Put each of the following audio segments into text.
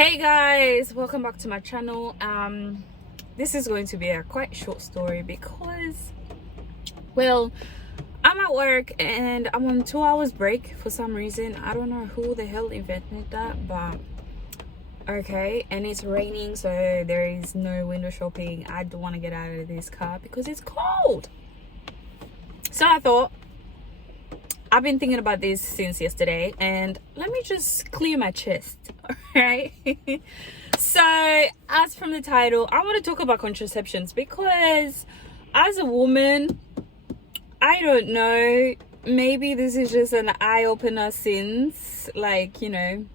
Hey guys, welcome back to my channel. This is going to be a quite short story because, well, I'm at work and I'm on 2 hours break for some reason. I don't know who the hell invented that, but okay. And it's raining, so there is no window shopping. I don't want to get out of this car because it's cold. So I thought, I've been thinking about this since yesterday, and let me just clear my chest. All right. So as from the title, I want to talk about contraceptions because as a woman, I don't know, maybe this is just an eye-opener since, like, you know,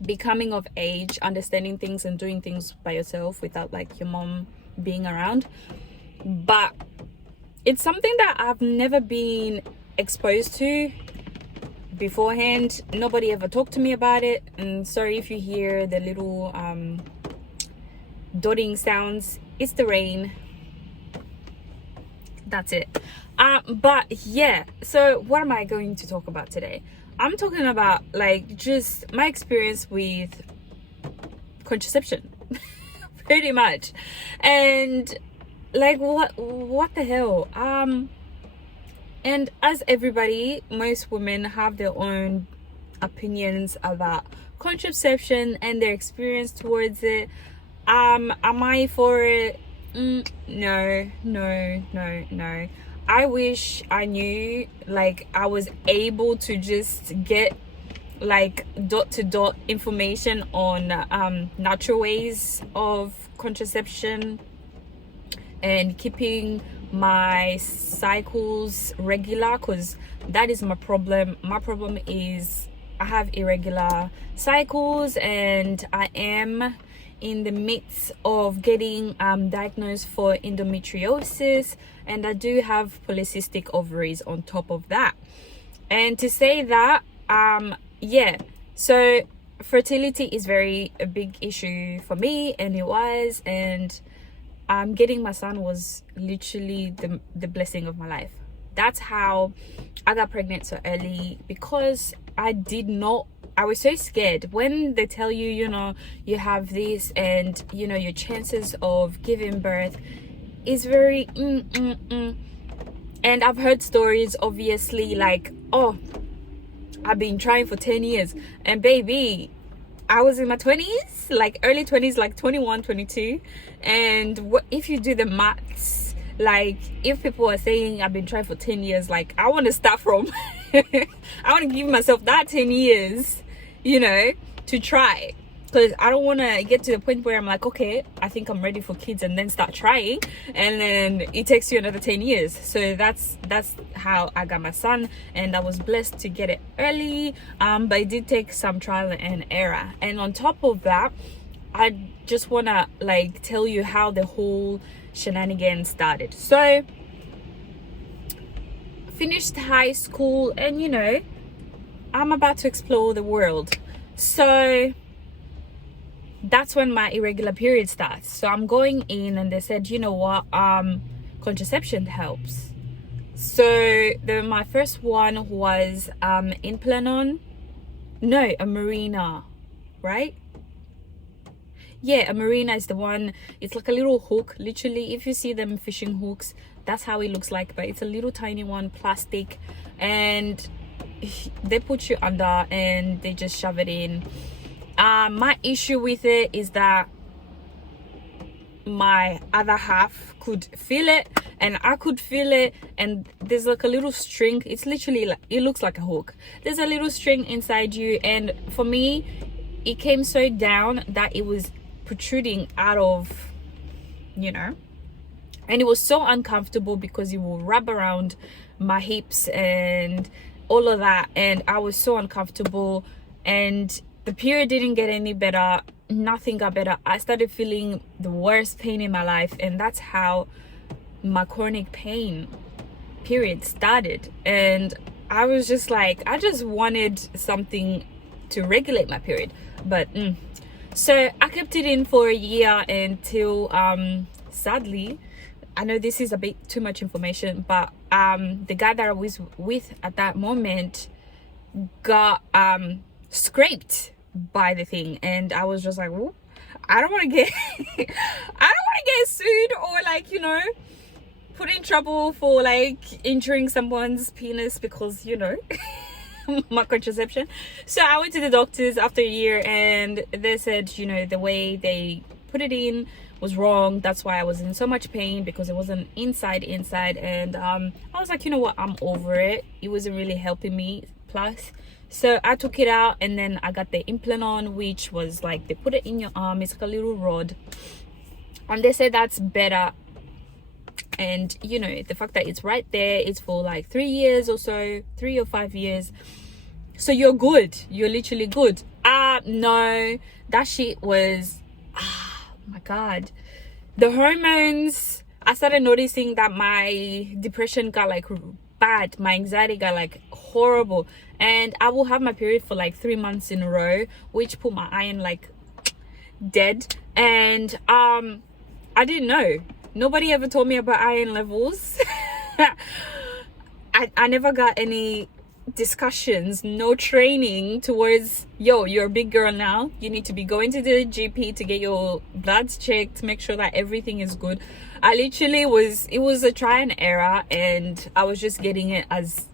becoming of age, understanding things and doing things by yourself without like your mom being around. But it's something that I've never been exposed to beforehand. Nobody ever talked to me about it, and sorry if you hear the little dotting sounds. It's the rain, that's it. But yeah, so what am I going to talk about today? I'm talking about like just my experience with contraception pretty much, and like what the hell. And as everybody, most women have their own opinions about contraception and their experience towards it. Am I for it? No. I wish I knew, like I was able to just get like dot to dot information on natural ways of contraception and keeping my cycles regular, because that is my problem. My problem is I have irregular cycles, and I am in the midst of getting diagnosed for endometriosis, and I do have polycystic ovaries on top of that. And to say that yeah, so fertility is a big issue for me, and it was, and getting my son was literally the blessing of my life. That's how I got pregnant so early, because I was so scared when they tell you, you know, you have this, and you know your chances of giving birth is very and I've heard stories, obviously, like, oh, I've been trying for 10 years, and baby, I was in my 20s, like early 20s, like 21, 22. And what if you do the maths, like if people are saying I've been trying for 10 years, like I want to start from I want to give myself that 10 years, you know, to try, because I don't want to get to the point where I'm like, okay, I think I'm ready for kids, and then start trying, and then it takes you another 10 years. So that's how I got my son, and I was blessed to get it early, but it did take some trial and error. And on top of that, I just want to like tell you how the whole shenanigans started. So finished high school, and you know, I'm about to explore the world. So that's when my irregular period starts. So I'm going in, and they said, you know what, contraception helps. So my first one was Implanon. No, a Marina, right? Yeah, a Marina is the one. It's like a little hook, literally. If you see them fishing hooks, that's how it looks like, but it's a little tiny one, plastic, and they put you under and they just shove it in. My issue with it is that my other half could feel it, and I could feel it, and there's like a little string. It's literally like, it looks like a hook. There's a little string inside you, and for me, it came so down that it was protruding out of, you know, and it was so uncomfortable because it will wrap around my hips and all of that, and I was so uncomfortable, and the period didn't get any better. Nothing got better. I started feeling the worst pain in my life, and that's how my chronic pain period started. And I was just like, I just wanted something to regulate my period, but so I kept it in for a year until sadly, I know this is a bit too much information, but the guy that I was with at that moment got scraped buy the thing. And I was just like, whoop, I don't want to get I don't want to get sued or like, you know, put in trouble for like injuring someone's penis because, you know, my contraception. So I went to the doctors after a year and they said, you know, the way they put it in was wrong. That's why I was in so much pain, because it wasn't inside. And I was like, you know what, I'm over it. It wasn't really helping me plus. So I took it out and then I got the implant on, which was like they put it in your arm. It's like a little rod, and they said that's better. And you know, the fact that it's right there, it's for like 3 years or so, 3 or 5 years, so you're good, you're literally good. No, that shit was my god, the hormones. I started noticing that my depression got like bad, my anxiety got like horrible, and I will have my period for like 3 months in a row, which put my iron like dead. And I didn't know, nobody ever told me about iron levels. I never got any discussions, no training towards, yo, you're a big girl now, you need to be going to the GP to get your bloods checked to make sure that everything is good. I literally it was a try and error, and I was just getting it as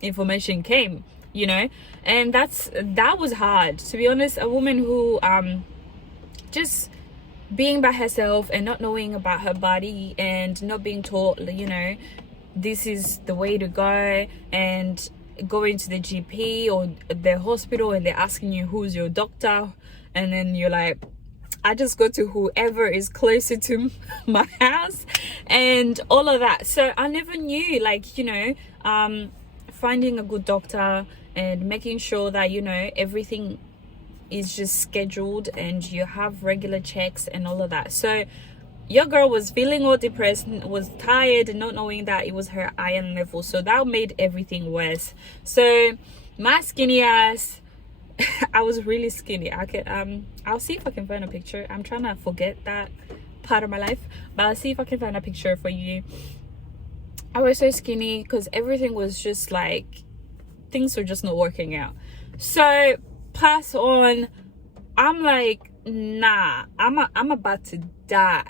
information came, you know. And that was hard, to be honest. A woman who just being by herself and not knowing about her body and not being taught, you know, this is the way to go, and going to the GP or the hospital and they're asking you who's your doctor, and then you're like, I just go to whoever is closer to my house and all of that. So I never knew, like, you know, finding a good doctor and making sure that, you know, everything is just scheduled and you have regular checks and all of that. So your girl was feeling all depressed, was tired, and not knowing that it was her iron level, so that made everything worse. So my skinny ass, I was really skinny. I can I'll see if I can find a picture. I'm trying to forget that part of my life, but I'll see if I can find a picture for you. I was so skinny because everything was just like, things were just not working out. So pass on, I'm like, nah, I'm about to die.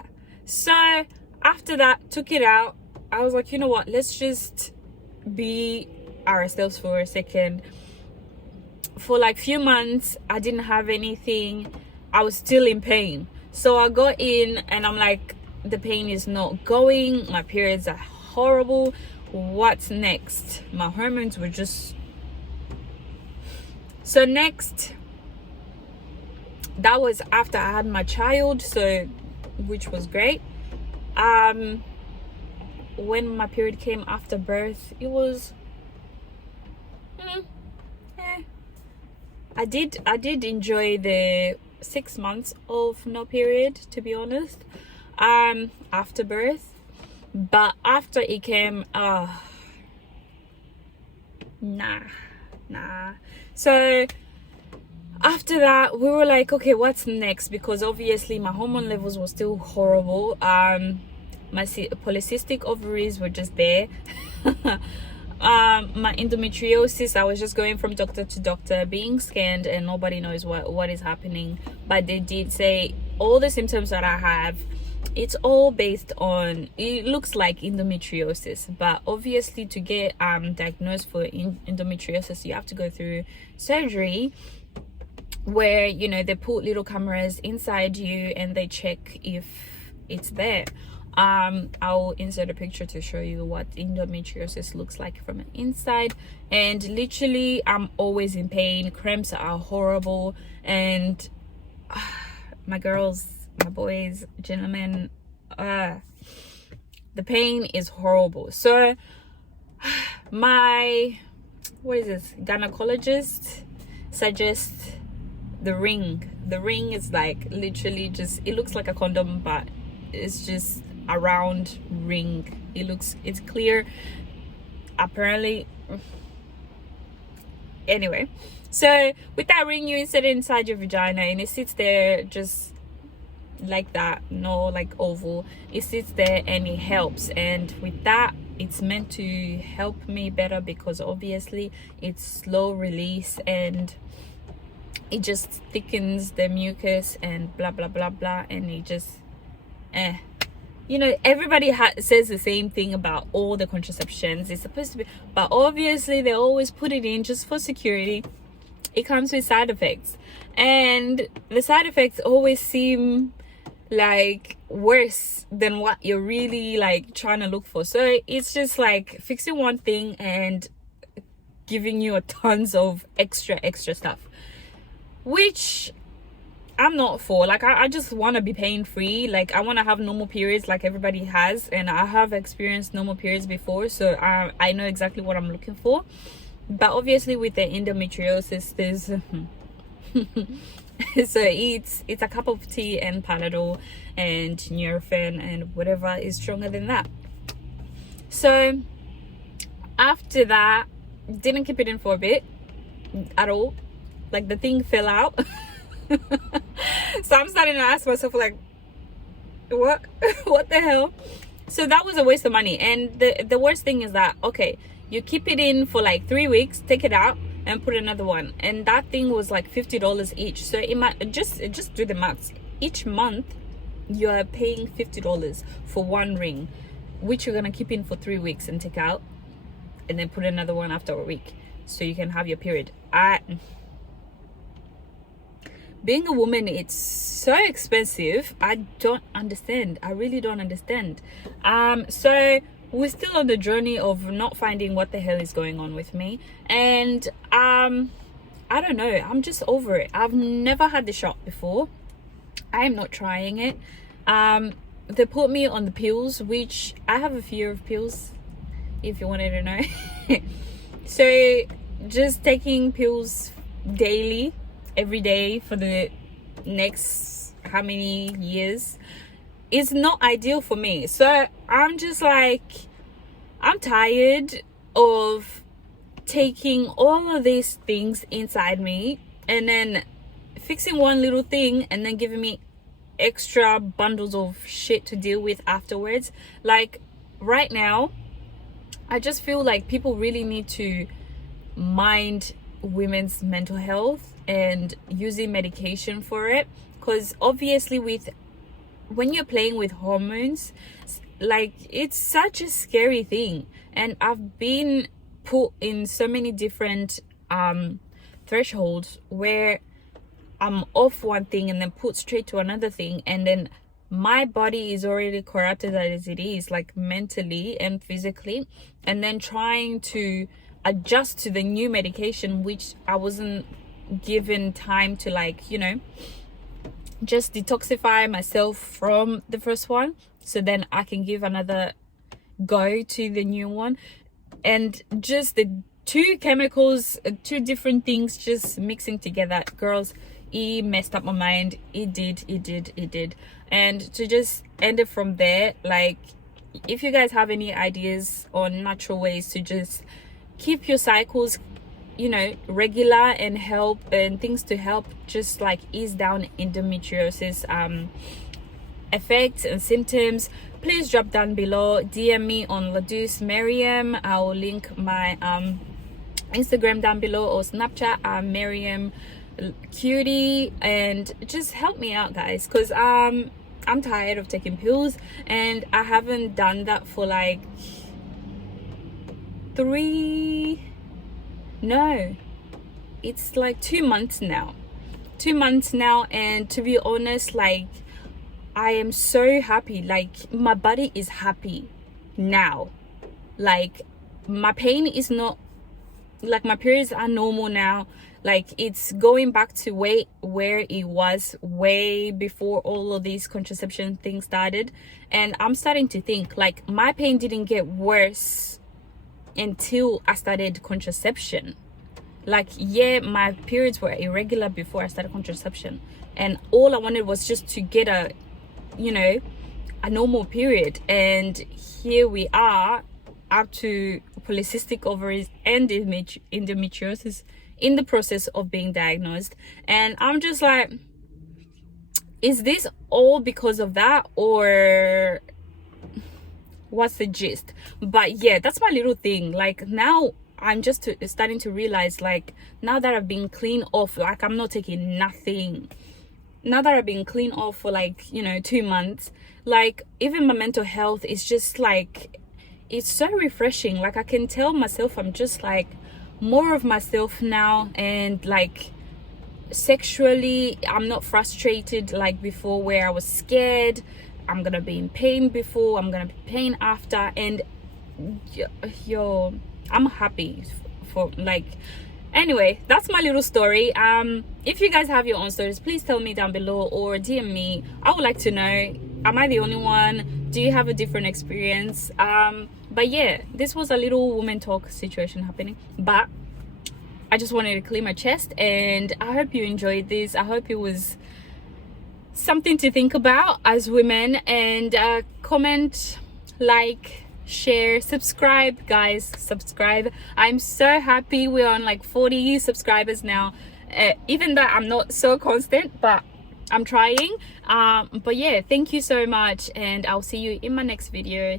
So after that, took it out. I was like, you know what, let's just be ourselves for a second. For like few months, I didn't have anything. I was still in pain. So I got in and I'm like, the pain is not going. My periods are horrible. What's next? My hormones were just... So next, that was after I had my child, so which was great. When my period came after birth, it was I did enjoy the 6 months of no period, to be honest, after birth. But after it came, nah. So after that, we were like, okay, what's next? Because obviously my hormone levels were still horrible. My polycystic ovaries were just there. My endometriosis, I was just going from doctor to doctor, being scanned, and nobody knows what is happening. But they did say all the symptoms that I have, it's all based on, it looks like endometriosis. But obviously to get diagnosed for endometriosis, you have to go through surgery where, you know, they put little cameras inside you and they check if it's there. I'll insert a picture to show you what endometriosis looks like from the inside. And literally, I'm always in pain. Cramps are horrible. And my girls, my boys, gentlemen, the pain is horrible. So my, what is this, gynecologist suggests the ring. The ring is like literally just, it looks like a condom, but it's just a round ring. It's clear apparently. Anyway, so with that ring, you insert it inside your vagina and it sits there just like that, no like oval. It sits there and it helps. And with that, it's meant to help me better because obviously it's slow release and it just thickens the mucus and blah blah blah blah, and it just you know, everybody says the same thing about all the contraceptions. It's supposed to be, but obviously they always put it in just for security. It comes with side effects, and the side effects always seem like worse than what you're really like trying to look for. So it's just like fixing one thing and giving you a tons of extra stuff, which I'm not for. Like I just want to be pain free. Like I want to have normal periods like everybody has, and I have experienced normal periods before, so I know exactly what I'm looking for. But obviously with the endometriosis, there's so it's a cup of tea and Panadol and Nurofen and whatever is stronger than that. So after that, didn't keep it in for a bit at all. Like the thing fell out. So I'm starting to ask myself like, what the hell? So that was a waste of money. And the worst thing is that, okay, you keep it in for like 3 weeks, take it out and put another one, and that thing was like $50 each. So it might just do the maths. Each month you are paying $50 for one ring, which you're gonna keep in for 3 weeks and take out, and then put another one after a week so you can have your period. Being a woman, it's so expensive. I don't understand. I really don't understand. So we're still on the journey of not finding what the hell is going on with me, and I don't know, I'm just over it. I've never had the shot before. I am not trying it. They put me on the pills, which I have a fear of pills, if you wanted to know. So just taking pills daily, every day for the next how many years is not ideal for me. So I'm just like, I'm tired of taking all of these things inside me and then fixing one little thing and then giving me extra bundles of shit to deal with afterwards. Like right now, I just feel like people really need to mind women's mental health and using medication for it, because obviously when you're playing with hormones, like it's such a scary thing. And I've been put in so many different thresholds where I'm off one thing and then put straight to another thing, and then my body is already corrupted as it is, like mentally and physically, and then trying to adjust to the new medication, which I wasn't given time to, like, you know, just detoxify myself from the first one, so then I can give another go to the new one. And just the two chemicals, two different things just mixing together, girls, it messed up my mind. It did. And to just end it from there, like, if you guys have any ideas on natural ways to just keep your cycles, you know, regular and help, and things to help just like ease down endometriosis effects and symptoms, please drop down below. DM me on alokaladoucemariam. I will link my Instagram down below, or Snapchat, Mariam Cutie, and just help me out, guys, because I'm tired of taking pills, and I haven't done that for like it's like 2 months now. And to be honest, like, I am so happy. Like, my body is happy now. Like, my pain is not, like, my periods are normal now. Like, it's going back to where it was way before all of these contraception things started. And I'm starting to think, like, my pain didn't get worse until I started contraception. Like, yeah, my periods were irregular before I started contraception, and all I wanted was just to get a normal period. And here we are, up to polycystic ovaries and endometriosis, in the process of being diagnosed. And I'm just like, is this all because of that, or what's the gist? But yeah, that's my little thing. Like, now I'm just starting to realize, like, now that I've been clean off, like, I'm not taking nothing. Now that I've been clean off for, like, you know, 2 months, like, even my mental health is just like, it's so refreshing. Like, I can tell myself I'm just like more of myself now, and like sexually I'm not frustrated like before, where I was scared I'm gonna be in pain before, I'm gonna be in pain after. And I'm happy for, like, anyway, that's my little story. If you guys have your own stories, please tell me down below or DM me. I would like to know, am I the only one? Do you have a different experience? But yeah, this was a little woman talk situation happening, but I just wanted to clear my chest, and I hope you enjoyed this. I hope it was something to think about as women. And comment, like, share, subscribe, guys, subscribe. I'm so happy we're on like 40 subscribers now, even though I'm not so constant, but I'm trying. But yeah, thank you so much, and I'll see you in my next video.